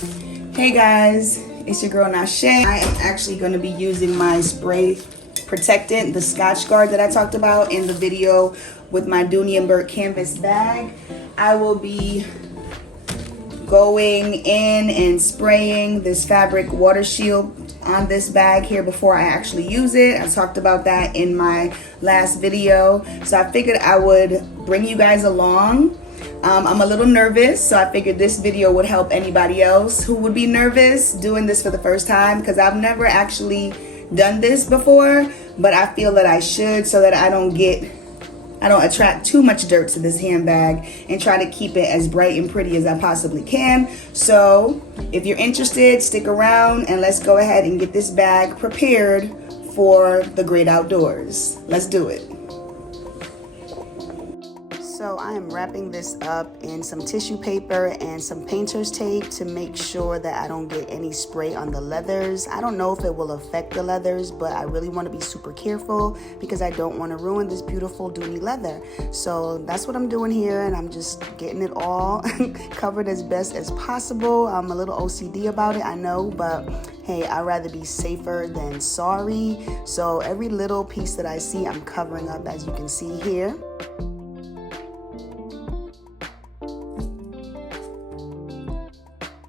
Hey guys, it's your girl Nashe. I am actually going to be using my spray protectant, the Scotchgard that I talked about in the video with my Dooney and Burke canvas bag. I will be going in and spraying this fabric water shield on this bag here before I actually use it. I talked about that in my last video, so I figured I would bring you guys along. I'm a little nervous, so I figured this video would help anybody else who would be nervous doing this for the first time, because I've never actually done this before, but I feel that I should, so that I don't attract too much dirt to this handbag, and try to keep it as bright and pretty as I possibly can. So if you're interested, stick around and let's go ahead and get this bag prepared for the great outdoors. Let's do it. So I am wrapping this up in some tissue paper and some painter's tape to make sure that I don't get any spray on the leathers. I don't know if it will affect the leathers, but I really want to be super careful because I don't want to ruin this beautiful Dooney leather. So that's what I'm doing here, and I'm just getting it all covered as best as possible. I'm a little OCD about it, I know, but hey, I'd rather be safer than sorry. So every little piece that I see, I'm covering up, as you can see here.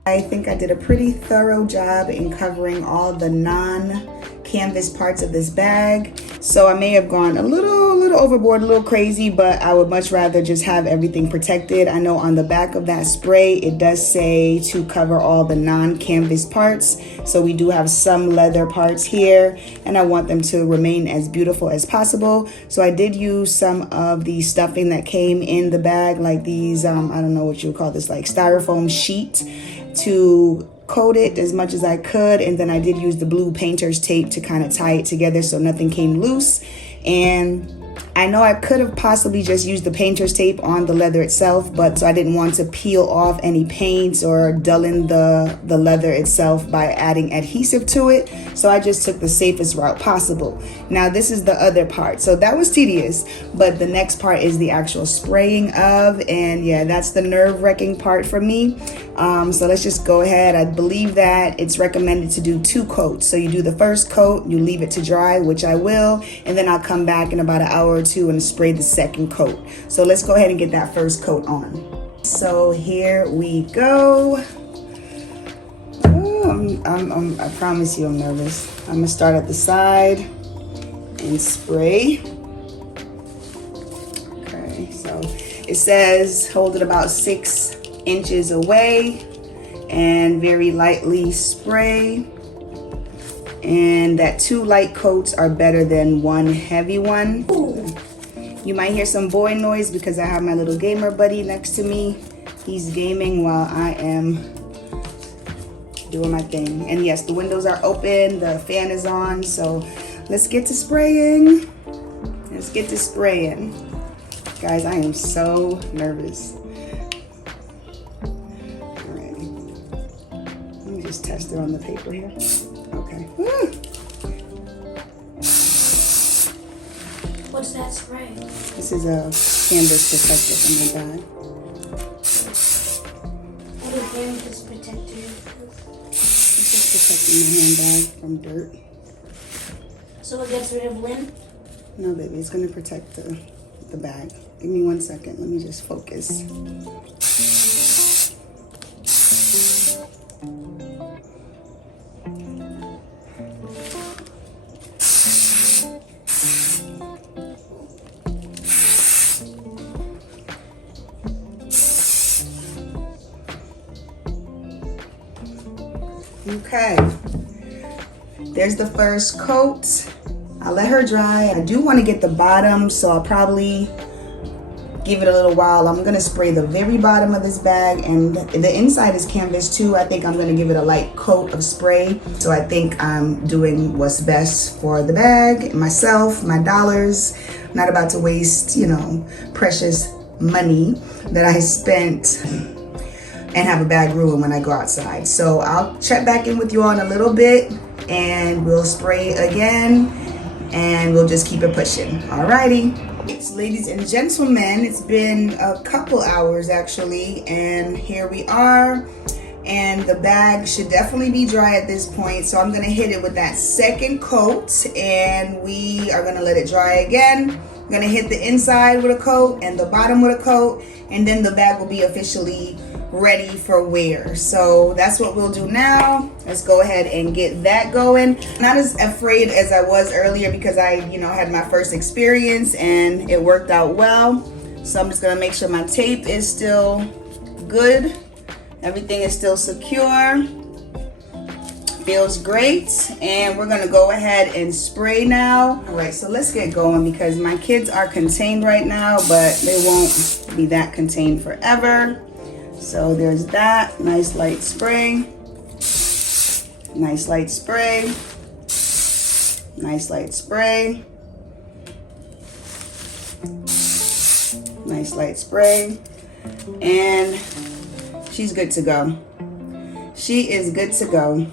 I think I did a pretty thorough job in covering all the non-canvas parts of this bag. So I may have gone a little overboard, a little crazy, but I would much rather just have everything protected. I know on the back of that spray, it does say to cover all the non-canvas parts. So we do have some leather parts here, and I want them to remain as beautiful as possible. So I did use some of the stuffing that came in the bag, like these, I don't know what you would call this, like styrofoam sheet, to coat it as much as I could, and then I did use the blue painter's tape to kind of tie it together so nothing came loose. And I know I could have possibly just used the painter's tape on the leather itself, but so I didn't want to peel off any paints or dullen the leather itself by adding adhesive to it. So I just took the safest route possible. Now this is the other part. So that was tedious, but the next part is the actual spraying of, and yeah, that's the nerve-wracking part for me. So let's just go ahead. I believe that it's recommended to do 2 coats. So you do the first coat, you leave it to dry, which I will, and then I'll come back in about an hour or 2 and spray the second coat. So let's go ahead and get that first coat on. So here we go. Oh, I promise you I'm nervous. I'm gonna start at the side and spray. Okay, so it says hold it about 6 inches away and very lightly spray, and that 2 light coats are better than 1 heavy one. Ooh. You might hear some boy noise because I have my little gamer buddy next to me. He's gaming while I am doing my thing. And yes, the windows are open, the fan is on, so let's get to spraying. Let's get to spraying. Guys, I am so nervous. Just test it on the paper here. Okay. Woo. What's that spray? This is a canvas protector from my bag. What do canvas protector? It's just protecting my handbag from dirt. So it gets rid of lint? No, baby, it's gonna protect the bag. Give me 1 second. Let me just focus. Okay, there's the first coat. I'll let her dry. I do want to get the bottom, so I'll probably give it a little while. I'm going to spray the very bottom of this bag, and the inside is canvas too. I think I'm going to give it a light coat of spray. So I think I'm doing what's best for the bag, myself, my dollars. I'm not about to waste, precious money that I spent and have a bag ruined when I go outside. So I'll check back in with you all in a little bit, and we'll spray again, and we'll just keep it pushing. Alrighty. Ladies and gentlemen, it's been a couple hours actually, and here we are. and the bag should definitely be dry at this point. So I'm gonna hit it with that second coat, and we are gonna let it dry again. I'm gonna hit the inside with a coat and the bottom with a coat, and then the bag will be officially ready for wear. So that's what we'll do now. Let's go ahead and get that going. Not as afraid as I was earlier because I, had my first experience and it worked out well. So I'm just gonna make sure my tape is still good. Everything is still secure. Feels great. And we're gonna go ahead and spray now. All right, so let's get going because my kids are contained right now, but they won't be that contained forever. So there's that. Nice light spray. Nice light spray. Nice light spray. Nice light spray. And she's good to go. She is good to go.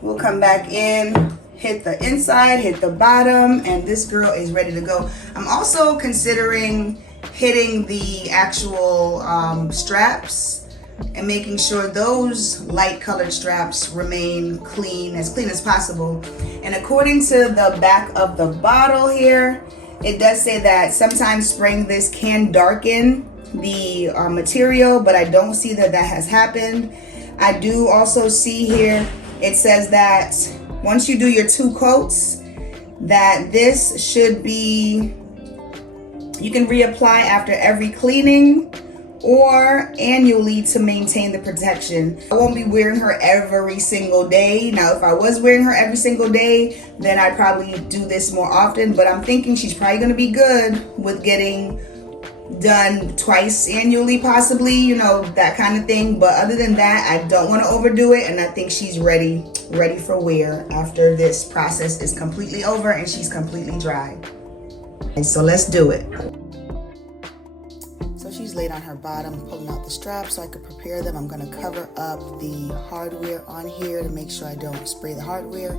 We'll come back in, hit the inside, hit the bottom, and this girl is ready to go. I'm also considering hitting the actual straps and making sure those light colored straps remain clean as possible. And according to the back of the bottle here, it does say that sometimes spraying this can darken the material, but I don't see that has happened. I do also see here, it says that once you do your 2 coats, that this should be, you can reapply after every cleaning or annually to maintain the protection. I won't be wearing her every single day. Now, if I was wearing her every single day, then I'd probably do this more often, but I'm thinking she's probably gonna be good with getting done twice annually, possibly, that kind of thing. But other than that, I don't want to overdo it, and I think she's ready for wear after this process is completely over and she's completely dry. Okay, so let's do it. So she's laid on her bottom, pulling out the straps so I could prepare them. I'm going to cover up the hardware on here to make sure I don't spray the hardware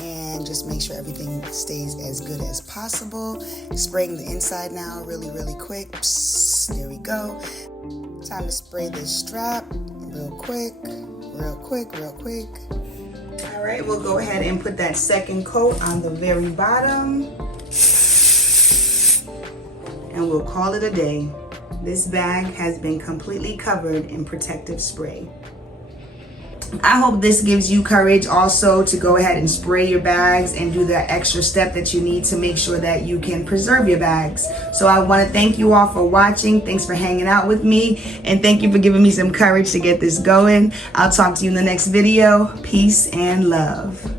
and just make sure everything stays as good as possible. Spraying the inside now really quick. Psst, there we go. Time to spray this strap real quick. All right, we'll go ahead and put that second coat on the very bottom. And we'll call it a day. This bag has been completely covered in protective spray. I hope this gives you courage also to go ahead and spray your bags and do that extra step that you need to make sure that you can preserve your bags. So I want to thank you all for watching. Thanks for hanging out with me, and thank you for giving me some courage to get this going. I'll talk to you in the next video. Peace and love.